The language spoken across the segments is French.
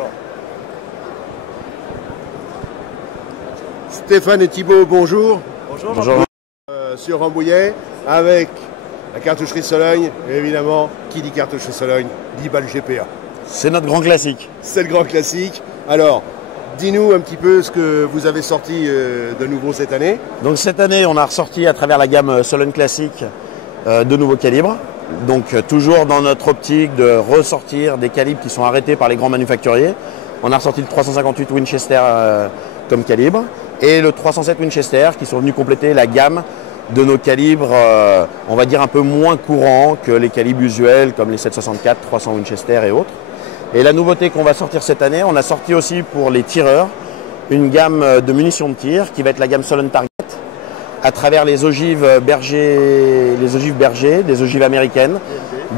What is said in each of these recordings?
Voilà. Stéphane et Thibaut, bonjour. Bonjour. Bonjour. Sur Rambouillet, avec la cartoucherie Sologne, et évidemment, qui dit cartoucherie Sologne, dit balle GPA. C'est notre grand classique. C'est le grand classique. Alors, dis-nous un petit peu ce que vous avez sorti de nouveau cette année. Donc cette année, on a ressorti à travers la gamme Sologne classique de nouveaux calibres. Donc toujours dans notre optique de ressortir des calibres qui sont arrêtés par les grands manufacturiers. On a ressorti le 358 Winchester comme calibre et le 307 Winchester qui sont venus compléter la gamme de nos calibres, on va dire un peu moins courants que les calibres usuels comme les 764, 300 Winchester et autres. Et la nouveauté qu'on va sortir cette année, on a sorti aussi pour les tireurs une gamme de munitions de tir qui va être la gamme Sologne Target à travers les ogives Berger, des ogives américaines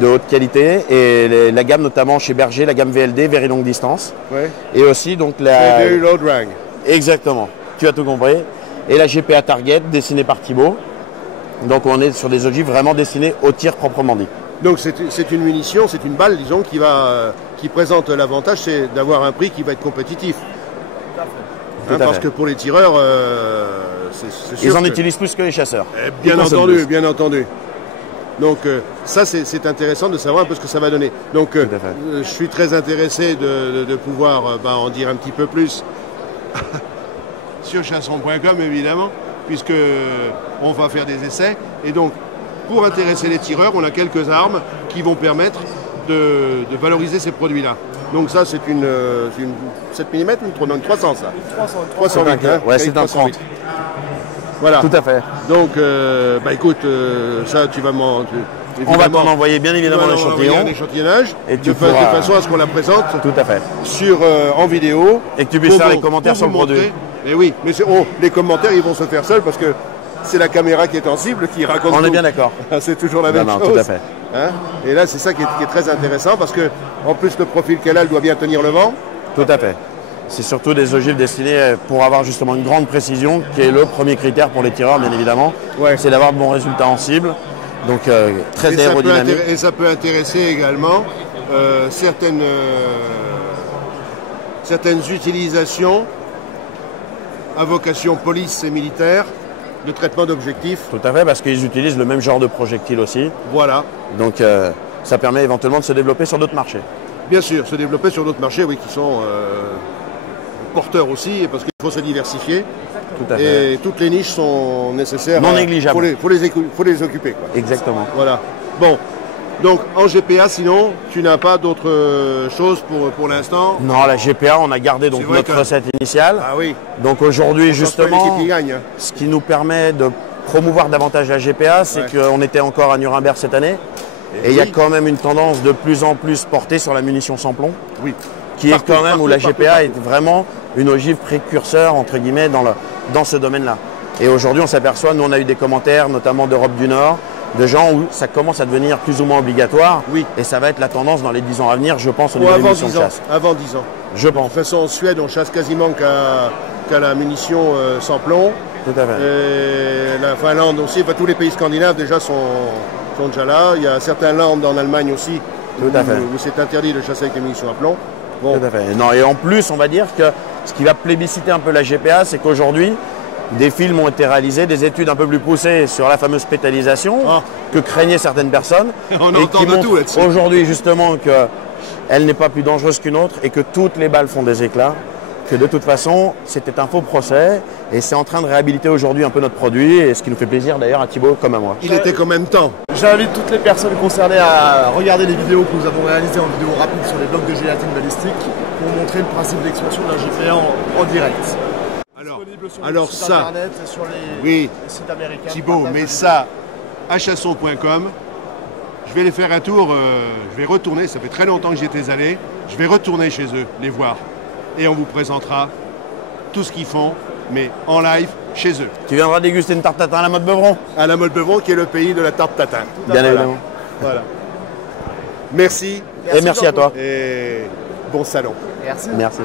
de haute qualité et la gamme notamment chez Berger, la gamme VLD, Very Long Distance. Ouais. Et aussi donc la... Very Low Drag. Exactement, tu as tout compris. Et la GPA Target dessinée par Thibaut. Donc on est sur des ogives vraiment destinées au tir proprement dit. Donc c'est une munition, c'est une balle, disons, qui présente l'avantage, c'est d'avoir un prix qui va être compétitif. Tout à Parce fait. que pour les tireurs, c'est sûr Ils en que- utilisent plus que les chasseurs. Bien Ils consomment entendu, plus. bien entendu. Donc ça, c'est intéressant de savoir un peu ce que ça va donner. Donc Tout à fait. je suis très intéressé de pouvoir en dire un petit peu plus sur chasseron.com, évidemment, puisque on va faire des essais. Et donc, pour intéresser les tireurs, on a quelques armes qui vont permettre de valoriser ces produits-là. Donc ça, c'est une 7 mm ou une 300, ça 308, hein, Ouais, c'est un 308. 30. Voilà. Tout à fait. Donc, écoute, ça, tu vas On va t'en envoyer bien évidemment l'échantillon. un échantillonnage Et tu de pourras- façon à ce qu'on la présente Tout à fait. sur, en vidéo. Et que tu puisses Pour faire les vous- commentaires pour sur le vous produit. montrer. Et oui, mais les commentaires, ils vont se faire seuls parce que c'est la caméra qui est en cible qui raconte On tout. est bien d'accord. C'est toujours la même Non, chose. tout à fait. Hein. Et là, c'est ça qui est très intéressant parce que, en plus, le profil qu'elle a, elle doit bien tenir le vent. Tout à fait. C'est surtout des ogives destinées pour avoir justement une grande précision, qui est le premier critère pour les tireurs, bien évidemment. Ouais. C'est d'avoir de bons résultats en cible. Donc très Et ça, peut aérodynamique. et ça peut intéresser également certaines utilisations à vocation police et militaire de traitement d'objectifs. Tout à fait, parce qu'ils utilisent le même genre de projectile aussi. Voilà. Donc ça permet éventuellement de se développer sur d'autres marchés. Bien sûr, se développer sur d'autres marchés, oui, qui sont porteurs aussi, parce qu'il faut se diversifier. Tout à fait. Et toutes les niches sont nécessaires. Non négligeables. Il faut les occuper, quoi. Exactement. Voilà. Bon. Donc, en GPA, sinon, tu n'as pas d'autre chose pour l'instant. Non, la GPA, on a gardé donc C'est vrai notre que- recette initiale. Ah oui. Donc aujourd'hui, On change pas justement, l'équipe qui gagne, hein. ce qui nous permet de promouvoir davantage la GPA, c'est Ouais. qu'on était encore à Nuremberg cette année. Et il y a oui. quand même une tendance de plus en plus portée sur la munition sans plomb, Oui. qui Partout, est quand même où la partout, GPA partout. est vraiment une ogive précurseur, entre guillemets, dans ce domaine-là. Et aujourd'hui, on s'aperçoit, nous on a eu des commentaires, notamment d'Europe du Nord, de gens où ça commence à devenir plus ou moins obligatoire. Oui. Et ça va être la tendance dans les 10 ans à venir, je pense, au Ou niveau des avant munitions 10 de ans. chasse. Avant 10 ans. Je De pense, toute façon, en Suède, on chasse quasiment qu'à la munition sans plomb. tout à fait. Et la Finlande aussi, enfin, tous les pays scandinaves déjà sont déjà là. Il y a certains landes en Allemagne aussi Tout à fait. où c'est interdit de chasser avec des munitions à plomb. Bon, Tout à fait. Non, et en plus, on va dire que ce qui va plébisciter un peu la GPA, c'est qu'aujourd'hui, des films ont été réalisés, des études un peu plus poussées sur la fameuse pétalisation Ah. que craignaient certaines personnes. On et entend qui de montrent tout là-dessus. aujourd'hui justement qu'elle n'est pas plus dangereuse qu'une autre et que toutes les balles font des éclats. Que de toute façon, c'était un faux procès et c'est en train de réhabiliter aujourd'hui un peu notre produit et ce qui nous fait plaisir d'ailleurs à Thibaut comme à moi. il était quand même temps. J'invite toutes les personnes concernées à regarder les vidéos que nous avons réalisées en vidéo rapide sur les blocs de gélatine balistique pour montrer le principe d'expansion de la GPA en direct. Disponible sur alors le site ça, internet et sur les oui, sites américains. Thibaut, Partage mais de ça, à chasson.com, je vais aller faire un tour, je vais retourner, ça fait très longtemps que j'y étais allé, je vais retourner chez eux, les voir. Et on vous présentera tout ce qu'ils font, mais en live, chez eux. Tu viendras déguster une tarte tatin à la mode Beuvron? À la Moldbeuvron, qui est le pays de la tarte tatin. Bien évidemment. Voilà. Merci Et merci à toi. et bon salon. Merci. Merci.